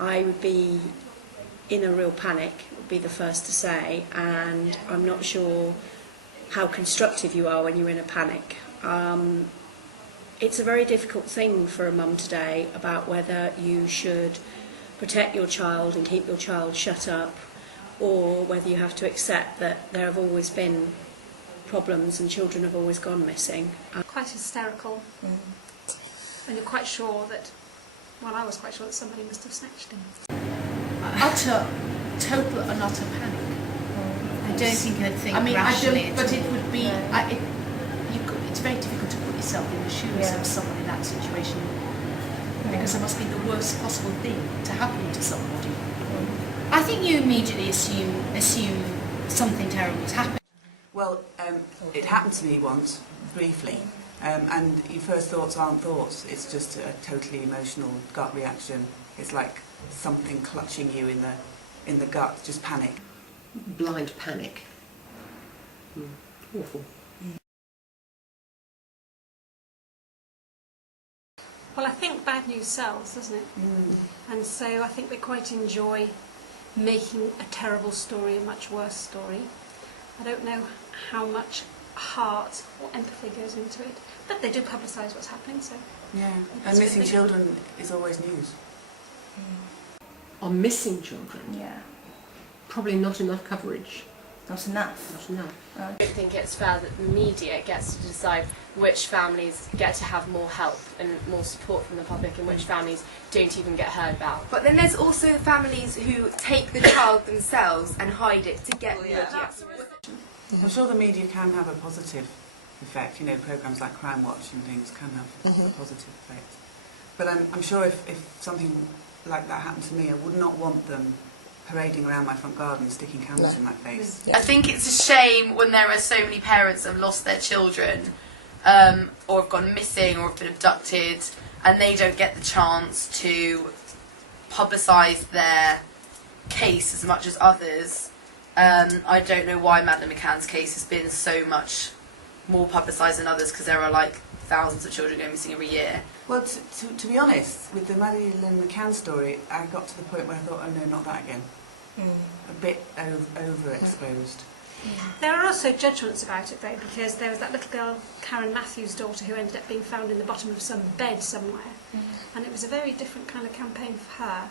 I would be in a real panic, would be the first to say, and I'm not sure how constructive you are when you're in a panic. It's a very difficult thing for a mum today about whether you should protect your child and keep your child shut up, or whether you have to accept that there have always been problems and children have always gone missing. Quite hysterical, and you're quite sure that, well, I was quite sure that somebody must have snatched him. Total and utter panic. I don't think I'd think I mean, rationally. I don't, but it would be, it's very difficult to put yourself in the shoes of someone in that situation, because it must be the worst possible thing to happen to somebody. I think you immediately assume something terrible has happened. Well, it happened to me once, briefly, and your first thoughts aren't thoughts. It's just a totally emotional gut reaction. It's like something clutching you in the gut, just panic. Blind panic. Awful. Well, I think bad news sells, doesn't it? And so I think they quite enjoy making a terrible story a much worse story. I don't know how much heart or empathy goes into it, but they do publicise what's happening, so... Yeah, and missing children is always news. On missing children? Yeah. Probably not enough coverage. Not enough. Not enough. I don't think it's fair that the media gets to decide which families get to have more help and more support from the public and which families don't even get heard about. But then there's also the families who take the child themselves and hide it to get the I'm sure the media can have a positive effect. You know, programmes like Crime Watch and things can have a positive effect. But I'm sure if something like that happened to me, I would not want them parading around my front garden sticking cameras in my face. I think it's a shame when there are so many parents that have lost their children or have gone missing or have been abducted, and they don't get the chance to publicise their case as much as others. I don't know why Madeleine McCann's case has been so much more publicised than others, because there are like thousands of children going missing every year. Well, to be honest, with the Madeleine McCann story, I got to the point where I thought, oh no, not that again. A bit overexposed. There are also judgments about it, though, because there was that little girl, Karen Matthews' daughter, who ended up being found in the bottom of some bed somewhere, and it was a very different kind of campaign for her,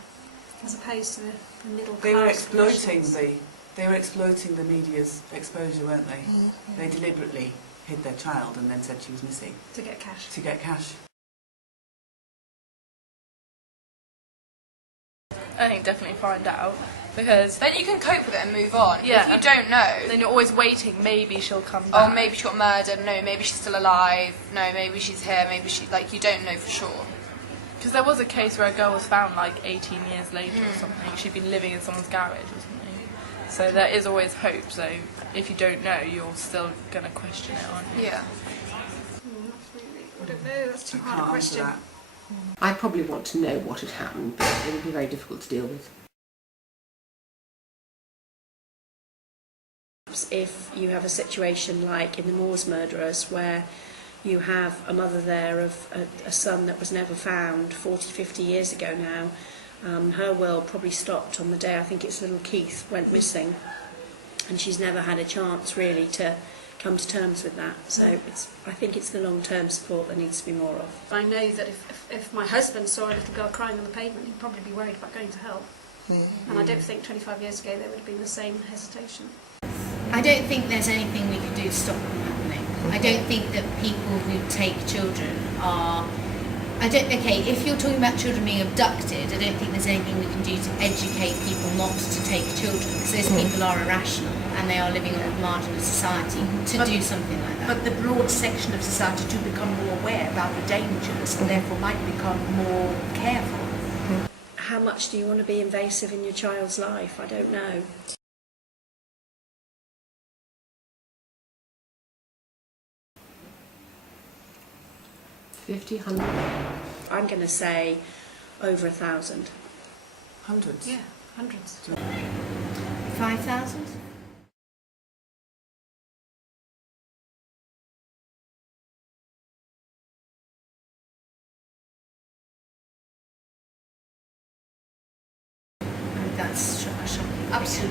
as opposed to the middle class. They were exploiting the media's exposure, weren't they? They deliberately hid their child and then said she was missing. To get cash. To get cash. I think definitely find out, because Then you can cope with it and move on. Yeah. If you don't know, then you're always waiting, maybe she'll come back. oh, maybe she got murdered, no, maybe she's still alive, no, maybe she's here, maybe she, like, you don't know for sure. Because there was a case where a girl was found like 18 years later or something. She'd been living in someone's garage or something. So there is always hope, so if you don't know, you're still going to question it, aren't you? Yeah. I don't know, that's too hard a question. That. I probably want to know what had happened, but it would be very difficult to deal with. If you have a situation like in the Moors murderers, where you have a mother there of a son that was never found 40, 50 years ago now, her world probably stopped on the day, I think it's little Keith went missing, and she's never had a chance really to come to terms with that. So I think it's the long-term support that needs to be more of. I know that if my husband saw a little girl crying on the pavement, he'd probably be worried about going to help. And I don't think 25 years ago there would have been the same hesitation. I don't think there's anything we can do to stop them happening. I don't think that people who take children are... Okay, if you're talking about children being abducted, I don't think there's anything we can do to educate people not to take children, because those people are irrational and they are living on the margin of society to do something like that. But the broad section of society do become more aware about the dangers and therefore might become more careful. How much do you want to be invasive in your child's life? I don't know. I'm going to say over 1,000. Hundreds? Yeah, hundreds. 5,000?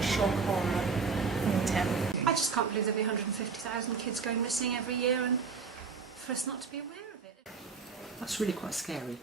shock, horror, terror. I just can't believe there'll be 150,000 kids going missing every year and for us not to be aware of it. That's really quite scary.